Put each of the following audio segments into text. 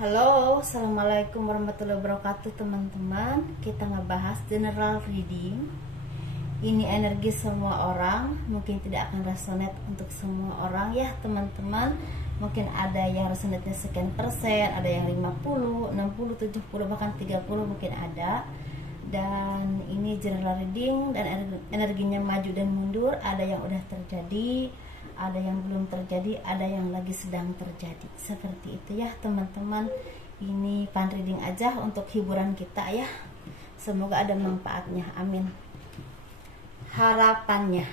Halo, assalamualaikum warahmatullahi wabarakatuh teman-teman. Kita ngebahas general reading. Ini energi semua orang, mungkin tidak akan resonate untuk semua orang ya teman-teman. Mungkin ada yang resonate-nya sekian persen, ada yang 50, 60, 70, bahkan 30 mungkin ada. Dan ini general reading dan energinya maju dan mundur. Ada yang udah terjadi, ada yang belum terjadi, ada yang lagi sedang terjadi. Seperti itu ya teman-teman. Ini pan reading aja untuk hiburan kita ya. Semoga ada manfaatnya, amin. Harapannya,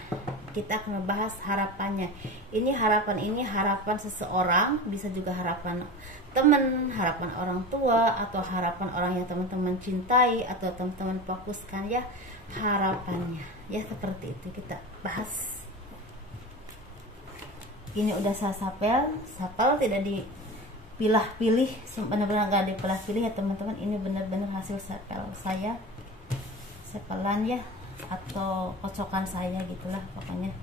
kita akan membahas harapannya. Ini harapan seseorang, bisa juga harapan teman, harapan orang tua, atau harapan orang yang teman-teman cintai atau teman-teman fokuskan ya. Harapannya ya, seperti itu kita bahas. Ini udah saya sapel tidak dipilah-pilih, benar-benar gak dipilah-pilih ya teman-teman. Ini benar-benar hasil sapel saya, sapelan ya, atau kocokan saya gitulah pokoknya.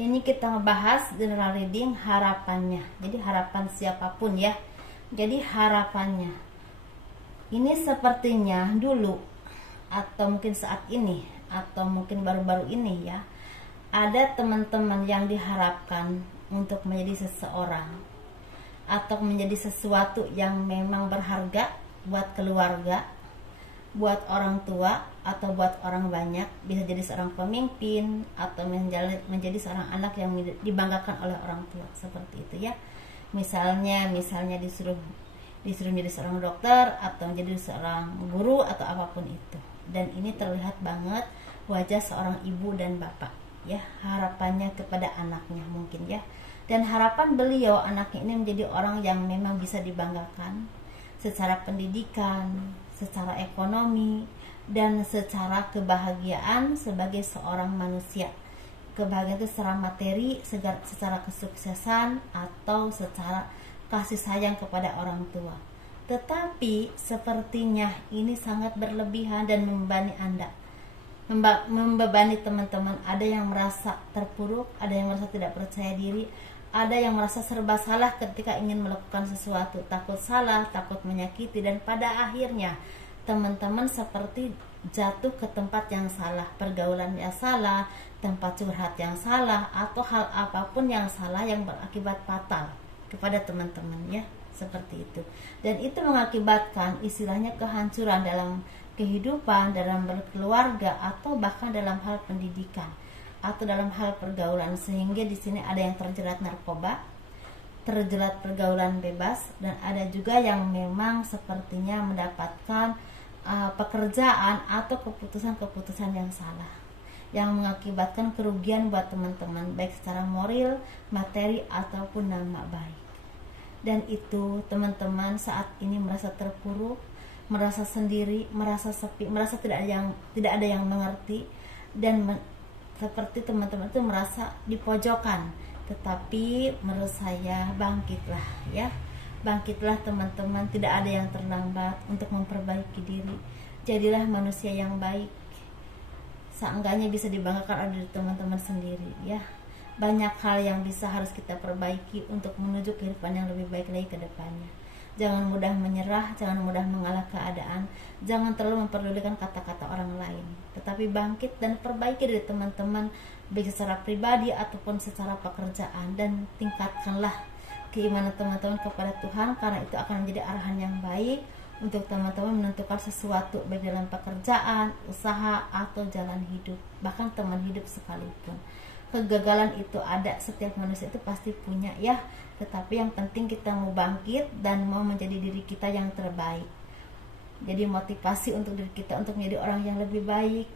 Ini kita ngebahas general reading harapannya. Jadi harapan siapapun ya. Jadi harapannya ini sepertinya dulu, atau mungkin saat ini, atau mungkin baru-baru ini ya, ada teman-teman yang diharapkan untuk menjadi seseorang atau menjadi sesuatu yang memang berharga buat keluarga, buat orang tua, atau buat orang banyak. Bisa jadi seorang pemimpin atau menjadi seorang anak yang dibanggakan oleh orang tua, seperti itu ya. Misalnya disuruh menjadi seorang dokter atau menjadi seorang guru atau apapun itu. Dan ini terlihat banget wajah seorang ibu dan bapak ya, harapannya kepada anaknya mungkin ya. Dan harapan beliau, anaknya ini menjadi orang yang memang bisa dibanggakan secara pendidikan, secara ekonomi, dan secara kebahagiaan sebagai seorang manusia. Kebahagiaan itu secara materi, secara kesuksesan, atau secara kasih sayang kepada orang tua. Tetapi sepertinya ini sangat berlebihan dan membebani Anda, membebani teman-teman. Ada yang merasa terpuruk, ada yang merasa tidak percaya diri, ada yang merasa serba salah ketika ingin melakukan sesuatu, takut salah, takut menyakiti, dan pada akhirnya teman-teman seperti jatuh ke tempat yang salah, pergaulan yang salah, tempat curhat yang salah, atau hal apapun yang salah yang berakibat fatal kepada teman-teman ya, seperti itu. Dan itu mengakibatkan istilahnya kehancuran dalam kehidupan, dalam berkeluarga, atau bahkan dalam hal pendidikan atau dalam hal pergaulan. Sehingga di sini ada yang terjerat narkoba, terjerat pergaulan bebas, dan ada juga yang memang sepertinya mendapatkan pekerjaan atau keputusan-keputusan yang salah yang mengakibatkan kerugian buat teman-teman, baik secara moral, materi, ataupun nama baik. Dan itu teman-teman saat ini merasa terpuruk, merasa sendiri, merasa sepi, merasa tidak ada yang mengerti, dan seperti teman-teman itu merasa di pojokan. Tetapi menurut saya bangkitlah ya, bangkitlah teman-teman. Tidak ada yang terlambat untuk memperbaiki diri. Jadilah manusia yang baik, seenggaknya bisa dibanggakan oleh teman-teman sendiri ya. Banyak hal yang harus kita perbaiki untuk menuju kehidupan yang lebih baik lagi ke depannya. Jangan mudah menyerah, jangan mudah mengalah keadaan, jangan terlalu memperdulikan kata-kata orang lain, tetapi bangkit dan perbaiki diri teman-teman, baik secara pribadi ataupun secara pekerjaan. Dan tingkatkanlah keimanan teman-teman kepada Tuhan, karena itu akan menjadi arahan yang baik untuk teman-teman menentukan sesuatu, baik dalam pekerjaan, usaha, atau jalan hidup, bahkan teman hidup sekalipun. Kegagalan itu ada, setiap manusia itu pasti punya ya. Tetapi yang penting kita mau bangkit dan mau menjadi diri kita yang terbaik. Jadi motivasi untuk diri kita untuk menjadi orang yang lebih baik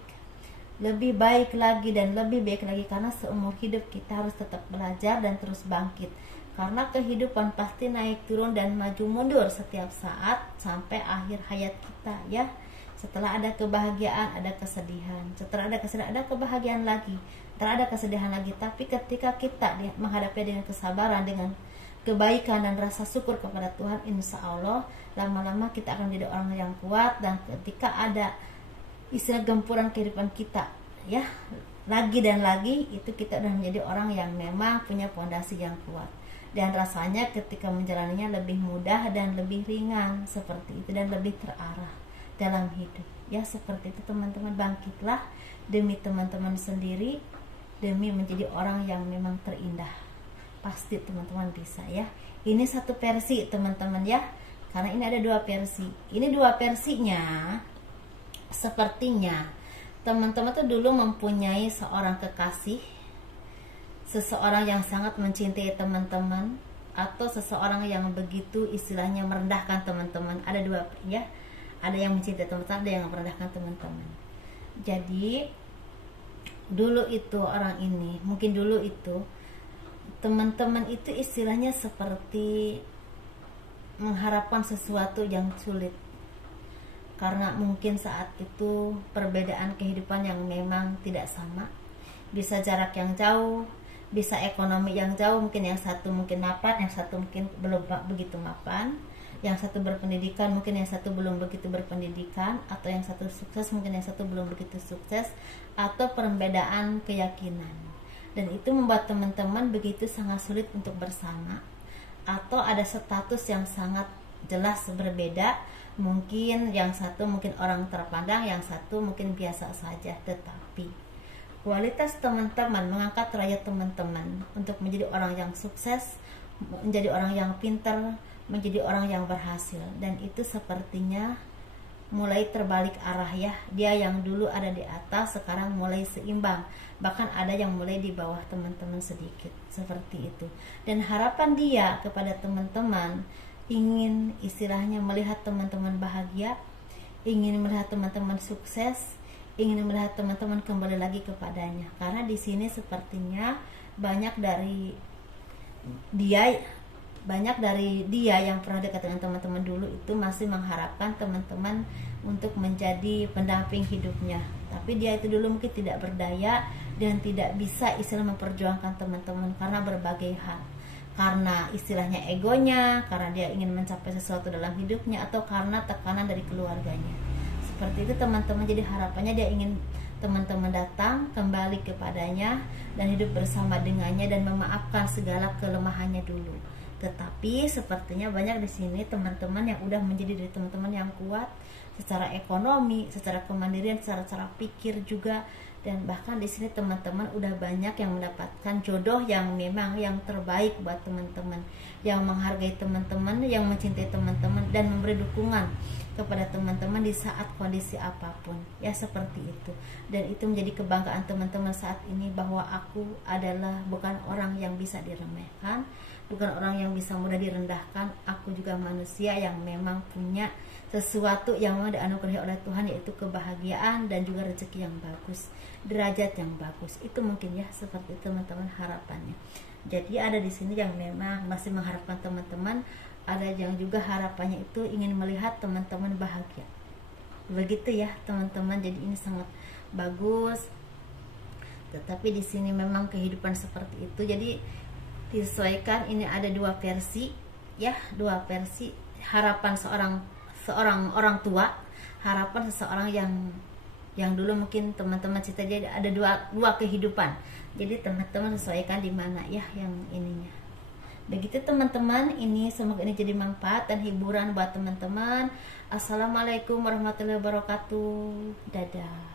lagi dan lebih baik lagi. Karena seumur hidup kita harus tetap belajar dan terus bangkit. Karena kehidupan pasti naik turun dan maju mundur setiap saat sampai akhir hayat kita ya. Setelah ada kebahagiaan, ada kesedihan. Setelah ada kesedihan, ada kebahagiaan lagi. Setelah ada kesedihan lagi. Tapi ketika kita menghadapi dengan kesabaran, dengan kebaikan dan rasa syukur kepada Tuhan, insya Allah lama-lama kita akan menjadi orang yang kuat. Dan ketika ada istilah gempuran kehidupan kita ya lagi dan lagi, itu kita udah menjadi orang yang memang punya fondasi yang kuat, dan rasanya ketika menjalaninya lebih mudah dan lebih ringan seperti itu, dan lebih terarah dalam hidup ya seperti itu. Teman-teman, bangkitlah demi teman-teman sendiri, demi menjadi orang yang memang terindah. Pasti teman-teman bisa ya. Ini satu versi teman-teman ya, karena ini ada dua versi. Ini dua versinya, sepertinya teman-teman tuh dulu mempunyai seorang kekasih, seseorang yang sangat mencintai teman-teman, atau seseorang yang begitu istilahnya merendahkan teman-teman. Ada dua ya, ada yang mencintai teman-teman, ada yang merendahkan teman-teman. Jadi dulu itu orang ini, mungkin dulu itu teman-teman itu istilahnya seperti mengharapkan sesuatu yang sulit, karena mungkin saat itu perbedaan kehidupan yang memang tidak sama, bisa jarak yang jauh, bisa ekonomi yang jauh, mungkin yang satu mungkin mapan, yang satu mungkin belum begitu mapan, yang satu berpendidikan, mungkin yang satu belum begitu berpendidikan, atau yang satu sukses, mungkin yang satu belum begitu sukses, atau perbedaan keyakinan. Dan itu membuat teman-teman begitu sangat sulit untuk bersama, atau ada status yang sangat jelas berbeda. Mungkin yang satu mungkin orang terpandang, yang satu mungkin biasa saja, tetapi kualitas teman-teman mengangkat derajat teman-teman untuk menjadi orang yang sukses, menjadi orang yang pintar, menjadi orang yang berhasil. Dan itu sepertinya mulai terbalik arah ya. Dia yang dulu ada di atas sekarang mulai seimbang, bahkan ada yang mulai di bawah teman-teman sedikit, seperti itu. Dan harapan dia kepada teman-teman, ingin istilahnya melihat teman-teman bahagia, ingin melihat teman-teman sukses, ingin melihat teman-teman kembali lagi kepadanya. Karena di sini sepertinya banyak dari dia yang pernah dekat dengan teman-teman dulu itu masih mengharapkan teman-teman untuk menjadi pendamping hidupnya, tapi dia itu dulu mungkin tidak berdaya dan tidak bisa istilah memperjuangkan teman-teman karena berbagai hal, karena istilahnya egonya, karena dia ingin mencapai sesuatu dalam hidupnya, atau karena tekanan dari keluarganya. Seperti itu teman-teman. Jadi harapannya dia ingin teman-teman datang kembali kepadanya dan hidup bersama dengannya dan memaafkan segala kelemahannya dulu. Tetapi sepertinya banyak di sini teman-teman yang udah menjadi dari teman-teman yang kuat secara ekonomi, secara kemandirian, secara cara pikir juga. Dan bahkan di sini teman-teman udah banyak yang mendapatkan jodoh yang memang yang terbaik buat teman-teman, yang menghargai teman-teman, yang mencintai teman-teman, dan memberi dukungan kepada teman-teman di saat kondisi apapun ya, seperti itu. Dan itu menjadi kebanggaan teman-teman saat ini, bahwa aku adalah bukan orang yang bisa diremehkan, bukan orang yang bisa mudah direndahkan. Aku juga manusia yang memang punya sesuatu yang memang dianugerahi oleh Tuhan, yaitu kebahagiaan dan juga rezeki yang bagus, derajat yang bagus. Itu mungkin ya seperti teman-teman harapannya. Jadi ada di sini yang memang masih mengharapkan teman-teman, ada yang juga harapannya itu ingin melihat teman-teman bahagia. Begitu ya teman-teman. Jadi ini sangat bagus. Tetapi di sini memang kehidupan seperti itu. Jadi disesuaikan. Ini ada dua versi ya, dua versi harapan seorang orang tua, harapan seseorang yang dulu mungkin teman-teman cerita. Jadi ada dua kehidupan. Jadi teman-teman sesuaikan di mana ya yang ininya. Begitu teman-teman. Ini semoga ini jadi manfaat dan hiburan buat teman-teman. Assalamualaikum warahmatullahi wabarakatuh. Dadah.